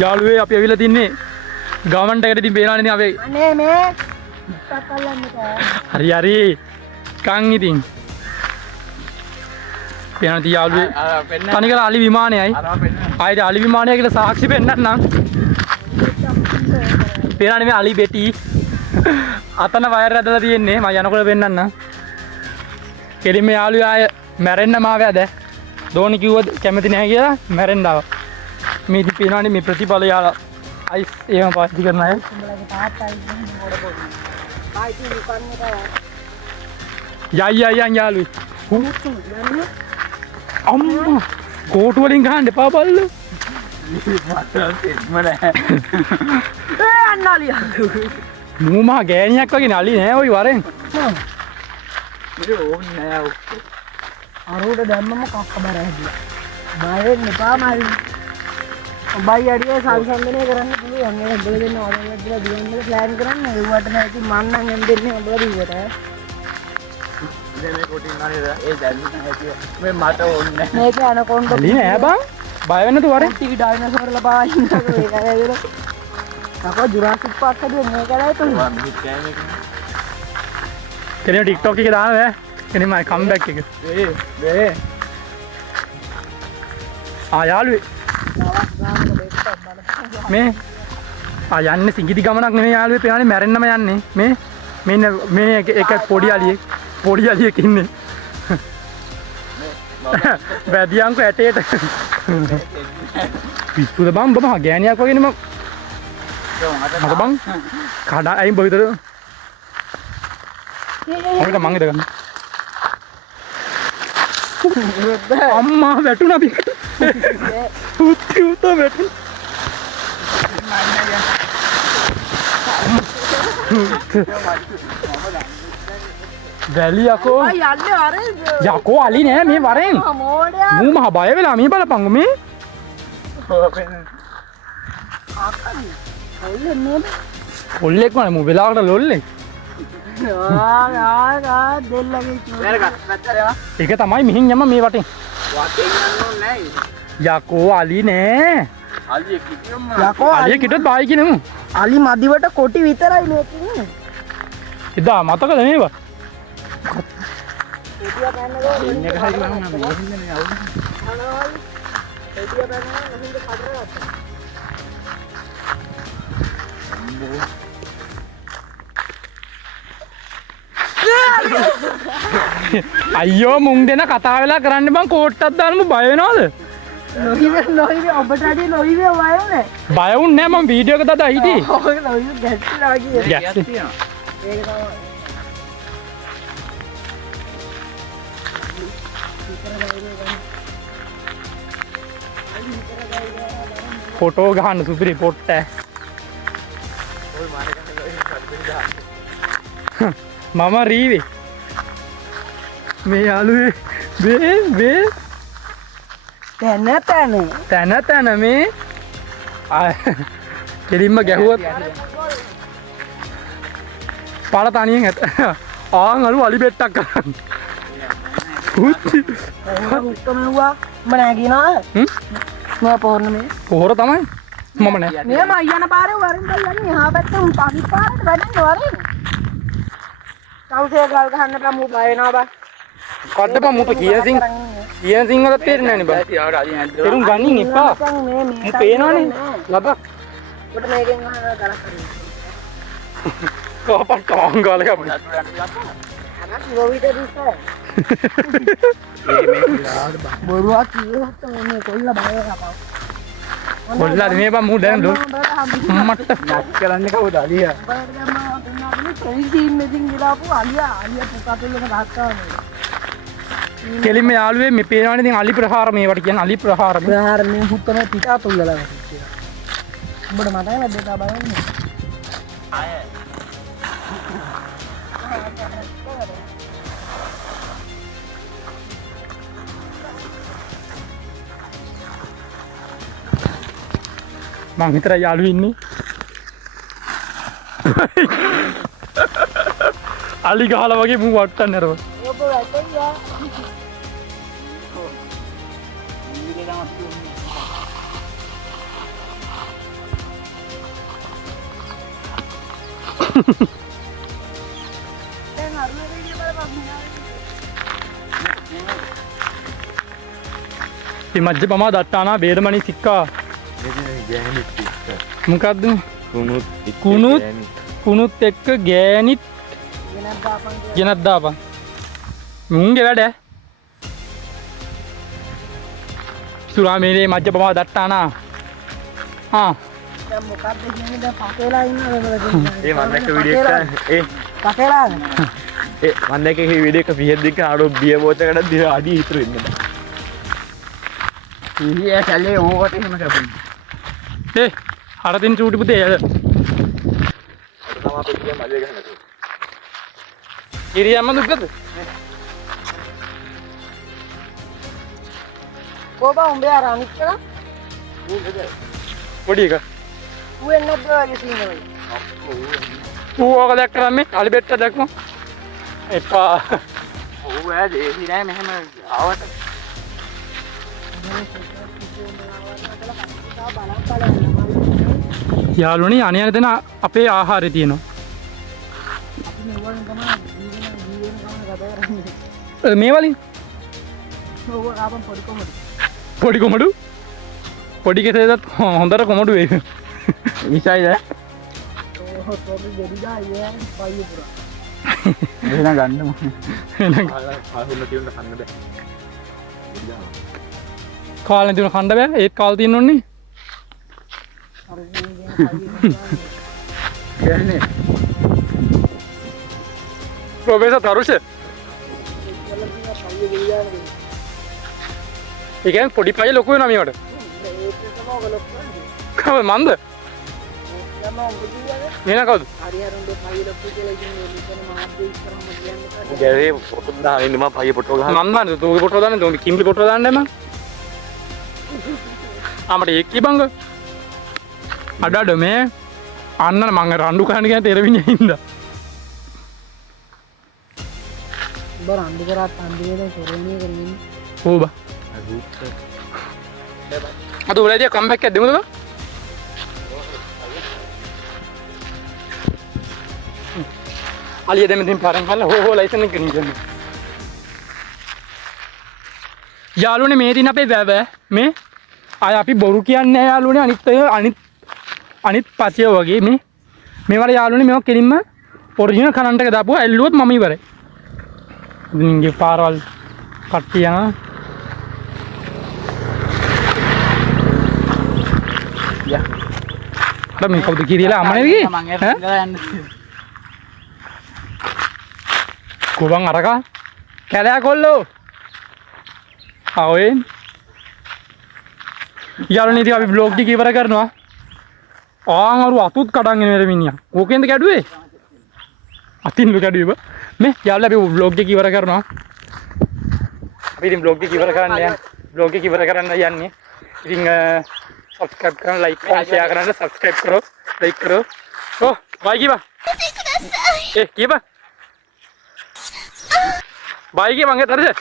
යාළුවේ අපි ඇවිල්ලා තින්නේ ගවර්න්මන්ට් එකට ඉතින් පේනවනේ අපි. අනේ මේ තකල්ලන්න හරි හරි. කන් ඉතින්. පේනවද යාළුවේ? තනිකර අලි විමානයයි. ආයෙත් අලි විමානය කියලා සාක්ෂි පෙන්නන්නම්. පේනවනේ මේ අලි බෙටි. අතන වයර් ඇදලා තියෙන්නේ. මම යනකොට පෙන්නන්නම්. කෙලින්ම යාළුවා ආය මැරෙන්න මාව ඇද. දෝනි කිව්වද කැමති නැහැ කියලා මැරෙන්න ආවා. මේ ඉතින් පේනවනේ මේ ප්‍රතිඵල යාලා අයිස් එහෙම පාවිච්චි කරන අය. උඹලගේ තාත්තයි මොඩ පොඩි. ආයිති දුකන්නේ යයි යාළුවෝ. අම්මා කෝටු වලින් ගහන්න එපා බල්ලෝ. අන්නලිය. මූ මහ ගෑණියක් වගේ නලි නෑ ওই වරෙන්. අරුඩ දැම්මම කක්ක බර හැදියා. බයෙන් එපා මරි. ඔබයි අඩිය සංසන්දනය කරන්න පුළුවන්. මේ ඔබලා දෙන්න ආවල්ලා කියලා දියන්නේ ප්ලෑන් කරන්න. ඒවට නෑ ඉතින් මන් නම් එම් දෙන්නේ ඔබලා දීවට. මේ කොටින් නේද? ඒ දැල්ලි නැති. මේ මට ඕනේ නැහැ. මේක අනකොන්ඩ නලි නෑ බං. බය වෙන්න තු වරෙන්. ටික ඩයිනෝසෝර් ලබා ඉන්නකෝ ඒක ඇවිල්ලා. අකෝ ජුරාසික් පාක් හදුවේ මේක ඇරයි තුන. කෙනෙක් TikTok එකේ දාන්න බෑ. කෙනෙක් මයි කම්බැක් එක. මේ යාළුවේ මේ යන්නේ සිඟිති ගමනක් නෙමෙයි යාළුවේ පේනවනේ මැරෙන්නම යන්නේ මේ මේ එක පොඩි අලියෙක් ඉන්නේ වැදියන්කො ඇටේට පිස්සුද බං බබ ගෑණියක් වගේ නෙම මට බං කඩා අයින් බෝ විතර මොකද මං ඉඳ ගන්න අම්මා වැටුණා පිට උත්තු වැටුණා වැලි යකෝ යන්නේ වරේ යකෝ අලි නෑ මේ වරෙන් මොඩයා මූ මහ බය වෙලා මේ බලපංගු මේ ආකරි ඔල්ලේ නේද ඔල්ලෙක් වනේ මූ වෙලාවකට ලොල්ලෙක් දෙල්ලගේ ඒක තමයි මිහින් යම මේ වටෙන් වටේ යන්න ඕනේ නැහැ. යකෝ අලි නෑ අලිය කිටියොම යකෝ අලිය කිට්ටත් බායි කියනමු අලි මදිවට කොටි විතරයි මේක ඉන්නේ එදා මතකද මේවා එදියා පැනනවා ඉන්න එක හරි ගන්න නම් මේ හින්දානේ අවුල. එදියා පැනනවා නහින්ද කඩරවත් අයියෝ මුං දෙන කතා වෙලා කරන්න බං කෝට්ටක් දාන්නම බය වෙනවද නොහිවේ ඔබට අඩිය නොහිවේ වයෝනේ බය වුන්නේ නෑ මම වීඩියෝ එක දාලා හිටියේ ඔය නොහිවේ ගැස්ලා වගේ ගැස්සේ. ඒක තමයි ෆොටෝ ගහන්න සුපිරි පොට්ට මම රීවේ මේ යාළුවේ බේ තැන මේ කෙලින්ම ගැහුවත් පල තනියෙන් ඇත ආන් අලු අලි බෙට්ටක් කරන්න උත්තමවා මනෑගෙනවා මේ පෝර්ණමේ පොහොර තමයි මම නෑ මේ මයන පාරේ වරින් යන්නේ හා පැත්තෙන් පහි පාරට වැඩන්නේ වරින් කවුසේ ගල් ගහන්න බෑ බය වෙනවා බා කඩපන් මුත කියන සිංහලත් තේරෙන්නේ නැහැ නේ බං තියාවට අදින් ඇද්ද. තේරුම් ගනින් එපා මේ මු පේනවනේ ලබක් ඔබට මේකෙන් අහලා කරක් කරන්න කපන් කාංගාලක අපිට අනක් ගොවිත දුස්ස බොරුවක් කිව්වොත් මේ කොල්ල බය වෙනවා කොල්ලාද මේ බං මු දැන් ලො මට නැත් කරන්නේ කවුද අලියා? කෙලින්ම යාළුවේ මේ පේනවනේ ඉතින් අලි ප්‍රහාර මේවට කියන්නේ අලි ප්‍රහාර ප්‍රහාරණය හුත්තම පිටා තුල්ලලා වැටිච්චා. උඹට මතක නැද්ද ඒක බලන්නේ? මං හිතලා යාළුවෝ ඉන්නේ අලි ගහලා වගේ මූ වට්ටන්න නරව ඔබ වැටෙයියා. දැන් අරුවේ වීඩියෝ බලපන් මජ්ජපමා දට්ටානා වේරමණී සික්කා මොකද්ද කුණුත් එක්ක ගෑනිත් ගෙනත් දාපන් මුන්ගේ වැඩ සුරාමේලේ මජ්ජපමා දට්ටානා දැන් මොකක්ද කියන්නේ දැන් පකේලා ඉන්නවද ඒ මම දැක්ක වීඩියෝ එක පකේලාද ඒ මම දැක්ක ඒ වීඩියෝ එක පිහෙද්දික ආඩෝ බිය බෝතකට දිව අඩි ඉතුරු වෙන්න බෑ. ඊයේ සැලේ ඕකට එහෙම කරපුවා. අර තින් චූටි පුතේ යද අර තමයි අපේ ගියා මල්ලේ ගහන්න නැතුව. ඉරියම්ම දුක්කද කොබා උඹේ අර අනිත් එක පොඩි එක ඌ එන්නත් වගේ සීනවල ඌ ඕක දැක්කම මේ අලි බෙට්ට දැක්කම එපා ඔව් ඈ දේසි නෑ මෙහෙම ආවට යාළුවනේ අනේ යන දෙන අපේ ආහාරය තියෙනවා අපි මෙවන තමයි ජීවන කතා කරන්නේ මේ වලින් ඔව් ආපන් පොඩි කොමඩු පොඩි කෙසේදත් හොඳට කොමඩු වේ නිසයිද ඔව් පොඩි දෙවිදා අයියා පයිය පුරා එහෙනම් ගන්න මම එහෙනම් ආහුල තියන්න කන්න බෑ කාලෙන් තියන කන්න බෑ ඒත් කාල් තියෙන්න ඕනේ අර කියන්නේ ප්‍රොෆෙසර් තරුෂ ඒ කියන්නේ පොඩි පය ලොකු වෙනවා මේවට කව මන්ද මෙන්න කවුද ගැරේ ෆොටෝ දාන්න ඉන්න මම පය ෆොටෝ ගහන්න මන් දාන්නේ තෝගේ ෆොටෝ දාන්නේ තෝගේ කිම්ලි ෆොටෝ දාන්නේ මම ආමට ඒක කිබංග අඩඩ මේ අන්න මං රණ්ඩු කන්න කියන තෙරවිඤ්ඤා හින්දා බර අන්දි කරත් අන්දි වේද සොරණිය කරමින් ඕ බා අද උලේදී කම්බැක් එකක් දෙමුද බා අලිය දෙමින් පාරෙන් හල්ලා හෝ ලයිසන් එක ගිහින් යාළුවනේ මේ දින අපේ වැව මේ අය අපි බොරු කියන්නේ නැහැ යාළුවනේ අනිත් පසිය වගේ මේවට යාළුවනේ මේක කෙලින්ම ඔරිජිනල් කරන්ට් එක දාපුවා ඇල්ලුවොත් මම ඉවරයි ඉන්නේ පාරවල් කට්ටිය යනවා යා අර මේ කවුද කිරියලා අම්මනේ විගේ කොබන් අරකා කැලෑ කොල්ලෝ ආවෙන් යාළුවනේ ඉතින් අපි බ්ලොග් ටික ඉවර කරනවා ආන්වරු අතුත් කඩන් එන වෙර මිනිහා ඕකෙන්ද කැඩුවේ අතින්ලු කැඩුවේ බා මේ යාළුවා අපි බ්ලොග් එක ඉවර කරනවා අපි ඉතින් බ්ලොග් එක ඉවර කරන්න යන්නේ බ්ලොග් එක ඉවර කරන්න යන්නේ ඉතින් सब्सक्राइब करना लाइक करना शेयर करना सब्सक्राइब करो लाइक करो ओ बाय की बा ए की बा बाय की मांगे तरसे